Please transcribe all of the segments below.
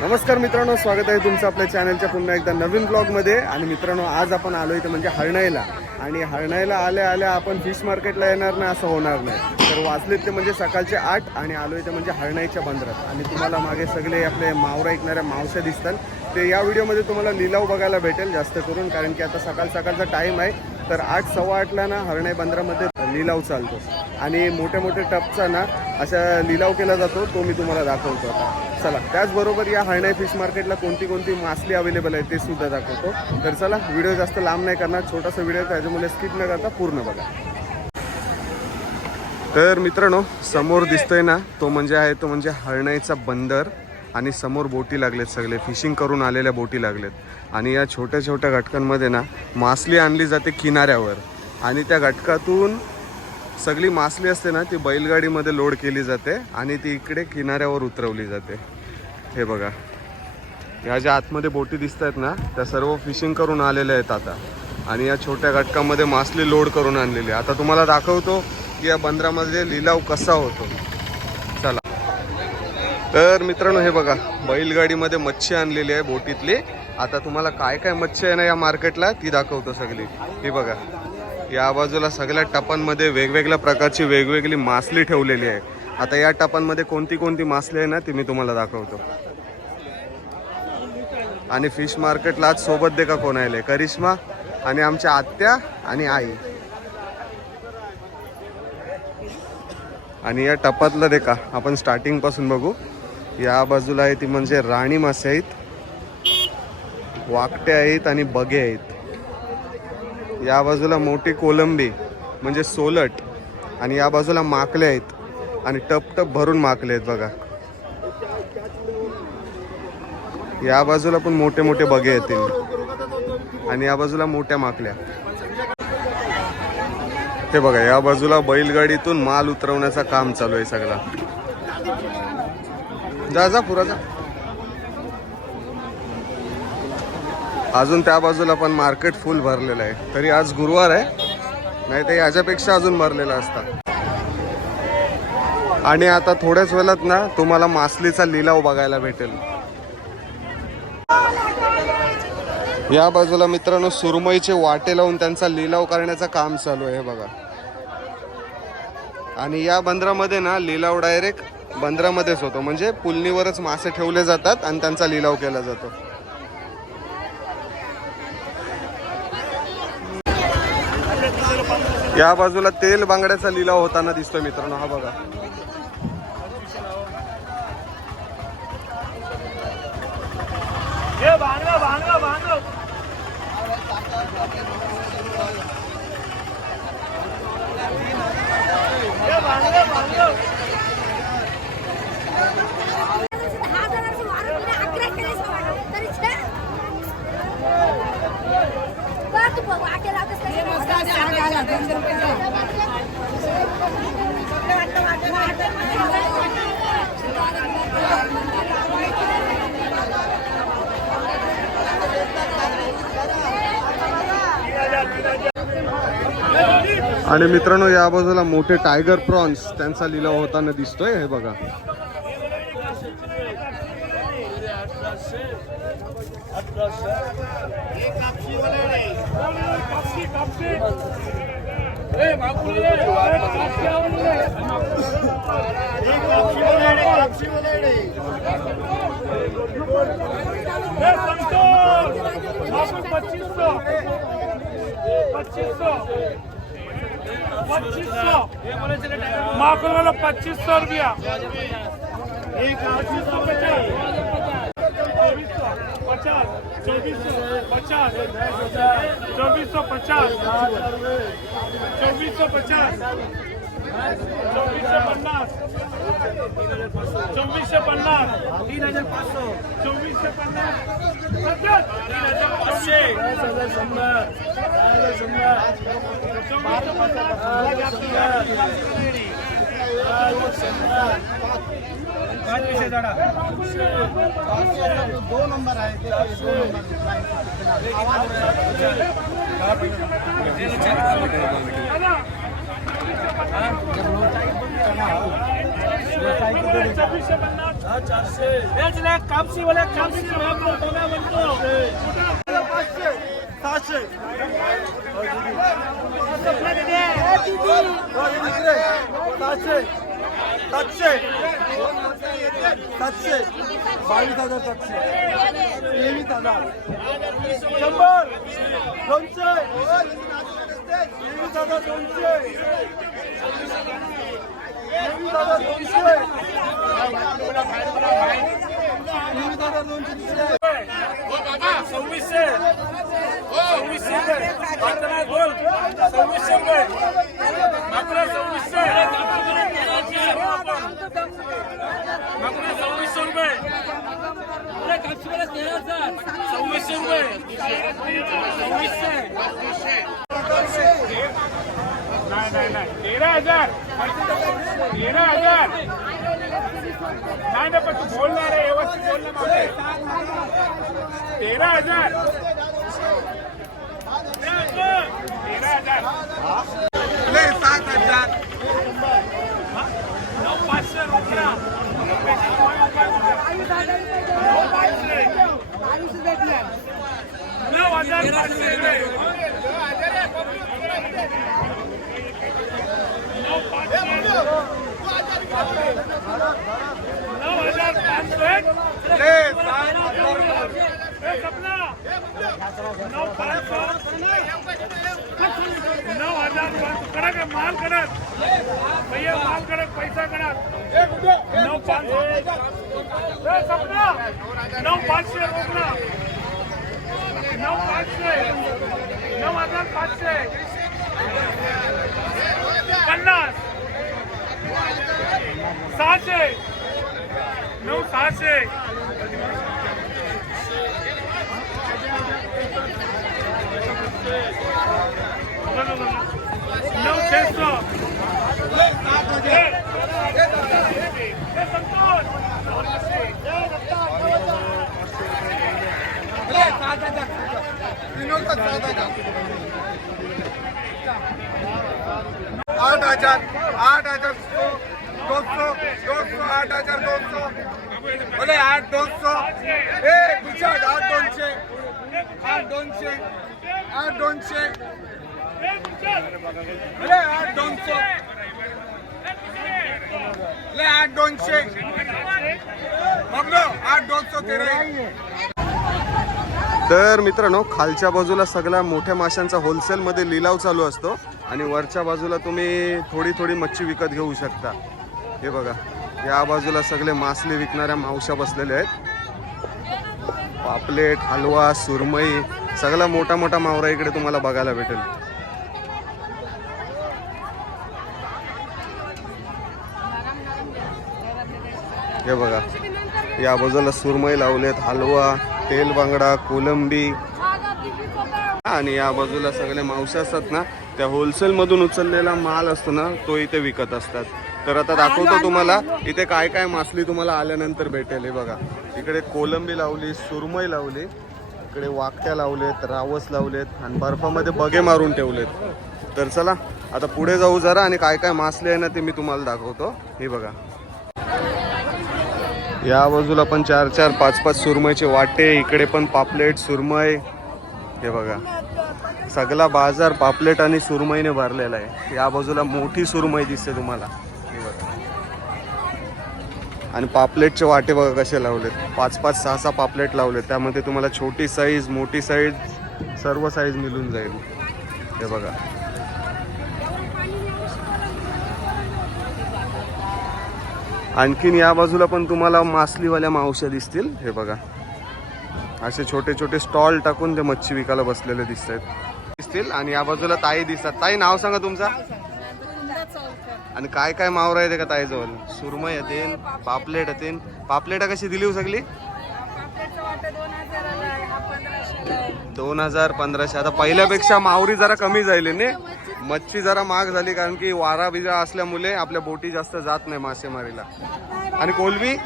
नमस्कार मित्रांनो स्वागत आहे तुमचं आपल्या चॅनलच्या पुन्हा एकदा नवीन ब्लॉगमध्ये. आणि मित्रांनो आज आपण आलो इथे म्हणजे हरणाईला. आणि हरणाईला आल्या आल्या आपण फिश मार्केटला येणार नाही असं होणार नाही. तर वाचलेत ते म्हणजे सकाळचे आठ आणि आलो इथे म्हणजे हरणाईच्या बंदरात. आणि तुम्हाला मागे सगळे आपले मावरा ऐकणाऱ्या मावश्या दिसतात. ते या व्हिडिओमध्ये तुम्हाला लिलाव बघायला भेटेल जास्त करून कारण की आता सकाळ सकाळचा टाईम आहे. तर आठ सव्वा आठला ना हरणाई बंदरामध्ये लिलाव चालतो. आणि मोठ्या मोठ्या टपचा ना अशा लिलाव केला जातो तो मी तुम्हाला दाखवतो आता. चला. त्याचबरोबर या हरणाई फिश मार्केटला कोणती कोणती मासली अवेलेबल आहे ते सुद्धा दाखवतो. तर चला व्हिडिओ जास्त लांब नाही करणार छोटासा व्हिडिओ त्याच्यामुळे स्किप न करता पूर्ण बघा. तर मित्रांनो समोर दिसतोय ना तो म्हणजे आहे तो म्हणजे हरणाईचा बंदर आणि समोर बोटी लागलेत सगळे. फिशिंग करून आलेल्या बोटी लागलेत. आणि या छोट्या छोट्या घटकांमध्ये ना मासली आणली जाते किनाऱ्यावर. आणि त्या घटकातून सगळी मासली असते ना ती बैलगाडीमध्ये लोड केली जाते आणि ती इकडे किनाऱ्यावर उतरवली जाते. हे बघा. ह्या ज्या आतमध्ये बोटी दिसत आहेत ना त्या सर्व फिशिंग करून आलेल्या आहेत आता. आणि या छोट्या घटकामध्ये मासली लोड करून आणलेली आहे. आता तुम्हाला दाखवतो की या बंदरामध्ये लिलाव कसा होतो. चला. तर मित्रांनो हे बघा. बैलगाडीमध्ये मच्छी आणलेली आहे बोटीतली. आता तुम्हाला काय काय मच्छी आहे ना या मार्केटला ती दाखवतो सगळी. ही बघा. या बाजूला सगळ्या टपांमध्ये वेगवेगळ्या प्रकारची वेगवेगळी मासली ठेवलेली आहे. आता या टपांमध्ये कोणती कोणती मासली आहे ना ती मी तुम्हाला दाखवतो. आणि फिश मार्केटला आज सोबत दे का कोण आले करिश्मा आणि आमच्या आत्या आणि आई. आणि या टपातलं दे का आपण स्टार्टिंगपासून बघू. या बाजूला आहे ती म्हणजे राणी मासे आहेत वाकटे आहेत आणि बगे आहेत. या बाजूला मोठी कोलंबी म्हणजे सोलट. आणि या बाजूला माकले आहेत. आणि टप टप भरून माकले आहेत बघा. या बाजूला पण मोठे मोठे बगे येतील. आणि या बाजूला मोठ्या माकल्या. हे बघा या बाजूला बैलगाडीतून माल उतरवण्याचं काम चालू आहे सगळा. जा जा पुरा जा. अजून त्या बाजूला पण मार्केट फुल भरलेलं आहे. तरी आज गुरुवार आहे. नाही तर याच्यापेक्षा अजून भरलेलं असतात आणि आता थोड्याच वेळात ना तुम्हाला मासलीचा लिलाव बघायला भेटेल. या बाजूला मित्रांनो सुरमईचे वाटे लावून त्यांचा लिलाव करण्याचं काम चालू आहे हे बघा. आणि या बंदरामध्ये ना लिलाव डायरेक्ट बंदरामध्येच होतो. म्हणजे पुलनीवरच मासे ठेवले जातात आणि त्यांचा लिलाव केला जातो. या बाजूला तेल बांगड्याचा लिलाव होताना दिसतोय मित्रांनो. हा बघा. हे भांगा भांगा भांगा हे भांगा भांगा दहा जणांची वारं तुम्ही अकरा केलीच वाटत तरी छे बघ तू बघ वाटेल आता सगळे आणि मित्रांनो या बाजूला मोठे टायगर प्रॉन्स त्यांचा लिलाव होताना दिसतोय हे बघा. पच्चीस पच्चीस सौ. पच्चीस सौ माकुल पच्चीस सौ रुपया. एक पच्चीस सौ पचास चौबीस सौ पचास. चौबीस सौ पचास. चौबीस सौ पचास. चौबीस पन्नास. चौबीस पन्नास. तीन हजार पाचशे चोवीस सौ पन्नास. सत्तर तीन हजार पाचशे शंभर शंभर चोवीस दो नंबर आहे ते दो छब्बीसशे वाले कापसी पाचशे सहाशे सातशे सातशे सातशे बावीस हजार सातशे तेवीस हजार शंभर दोनशे तेवीस हजार दोनशे तेवीस हजार दोनशे तेवीस हजार दोनशे सव्वीसशे सव्वीसशे रुपये मात्र बोल सव्वीसशे रुपये मात्र सव्वीसशे मात्र सव्वीसशे रुपये सव्वीसशे रुपये सव्वीसशे नाही नाही नाही तेरा हजार तेरा हजार नाही ना पण तू बोलणार आहे व्यवस्थित बोल ना तेरा हजार तेरा हजार सात हजार नऊ पाचशे रुपया नऊ हजार पाचशे नऊ पाचशे नऊ हजार पाचशे ए, सपना नऊ हजार कडक माल कडक भैया माल कडक पैसा कडक नऊ पाचशे सपना नऊ पाचशे रोकना नऊ पाचशे नऊ हजार पाचशे पन्नास सहाशे नऊ सहाशे नऊ छे सौ आठ हजार आठ हजार दो सौ दो सौ आठ हजार दोन सौ बोले आठ दोन सौ ए गुजरात आठ दोनशे. आठ दोनशे. आठ दोनशे. बोले आठ दोनशे. ले आठ दोनशे. बघलो आठ दोनशे तेरा. तर मित्रांनो खालच्या बाजूला सगळ्या मोठ्या माशांचा होलसेलमध्ये लिलाव चालू असतो आणि वरच्या बाजूला तुम्ही थोडी थोडी मच्छी विकत घेऊ शकता. हे बघा या बाजूला सगळे मासले विकणाऱ्या मावशा बसलेल्या आहेत. पापलेट हलवा सुरमई सगळा मोठा मोठा मावरा इकडे तुम्हाला बघायला भेटेल. हे बघा या बाजूला सुरमई लावलेत हलवा तेल बांगडा कोलंबी. आणि या बाजूला सगळे मावशे असतात ना त्या होलसेल मधून उचललेला माल असतो ना तो इथे विकत असतात. तर आता दाखवतो तुम्हाला इथे काय काय मासली तुम्हाला आल्यानंतर भेटेल. हे बघा इकडे कोलंबी लावली सुरमई लावली इकडे वाकट्या लावलेत रावस लावलेत आणि बर्फामध्ये बगे मारून ठेवलेत. तर चला आता पुढे जाऊ जरा आणि काय काय मासले आहे ना ते मी तुम्हाला दाखवतो. हे बघा. या बाजूला पण चार चार पाच पाच सुरमईचे वाटे इकडे पण पापलेट सुरमई. हे बघा. सगळा बाजार पापलेट आणि सुरमईने भरलेला आहे. या बाजूला मोठी सुरमई दिसते तुम्हाला. हे आणि पापलेटचे वाटे बघा कसे लावलेत. पाच पाच सहा सहा पापलेट लावलेत. त्यामध्ये तुम्हाला छोटी साईज मोठी साईज सर्व साईज मिळून जाईल. हे बघा. आणखीन या बाजूला पण तुम्हाला मासलीवाल्या मावश्या दिसतील. हे बघा. असे छोटे छोटे स्टॉल टाकून ते मच्छी विकायला बसलेले दिसत आहेत. दिसतील आणि या बाजूला ताई दिसतात. ताई नाव सांगा तुमचा? आणि काय काय मावरा येते का ताईजवळ? सुरमई येते पापलेट येते पापलेटा कशी दिली हो सगळी? दोन हजार पंधराशे. आता पहिल्यापेक्षा मावरी जरा कमी झाली ने? मच्छी जरा महाग झाली कारण की वारा बिरा असल्यामुळे आपल्या बोटी जास्त जात नाही मासेमारीला. आणि कोलबी?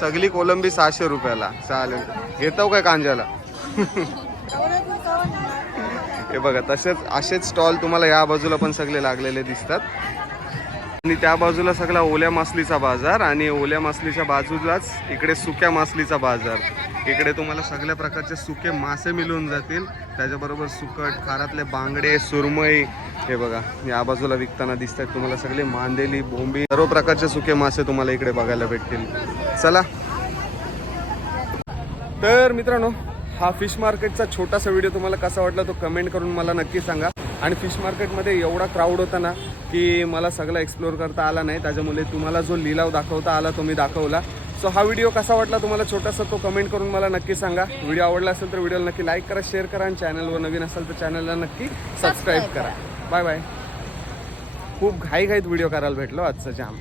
सगळी कोलंबी सहाशे रुपयाला. चालेल. घेतो काय कांज्याला हे बघा तसेच असेच स्टॉल तुम्हाला या बाजूला पण सगळे लागलेले दिसतात. आणि त्या बाजूला सगळा ओल्या मासलीचा बाजार आणि ओल्या मासलीच्या बाजूलाच इकडे सुक्या मासलीचा बाजार. इकडे तुम्हाला सगळ्या प्रकारचे सुके मासे मिळून जातील. त्याच्याबरोबर सुकट खारातले बांगडे सुरमई हे बघा या बाजूला विकताना दिसत आहेत तुम्हाला सगळे मांदेली बोंबी सर्व प्रकारचे सुके मासे तुम्हाला इकडे बघायला भेटतील. चला. तर मित्रांनो हा फिश मार्केटचा छोटासा व्हिडिओ तुम्हाला कसा वाटला तो कमेंट करून मला नक्की सांगा. आणि फिश मार्केटमध्ये एवढा क्राऊड होता ना की मला सगळं एक्सप्लोअर करता आला नाही. त्याच्यामुळे तुम्हाला जो लिलाव दाखवता आला तो मी दाखवला. सो हा व्हिडिओ कसा वाटला तुम्हाला? छोटासा तो कमेंट करून मला नक्की सांगा. व्हिडिओ आवडला असेल तर व्हिडिओला नक्की लाईक करा शेअर करा आणि चॅनलवर नवीन असेल तर चॅनलला नक्की सबस्क्राईब करा. बाय बाय खूप घाई घाईत व्हिडिओ करायला भेटलो आजचा जाम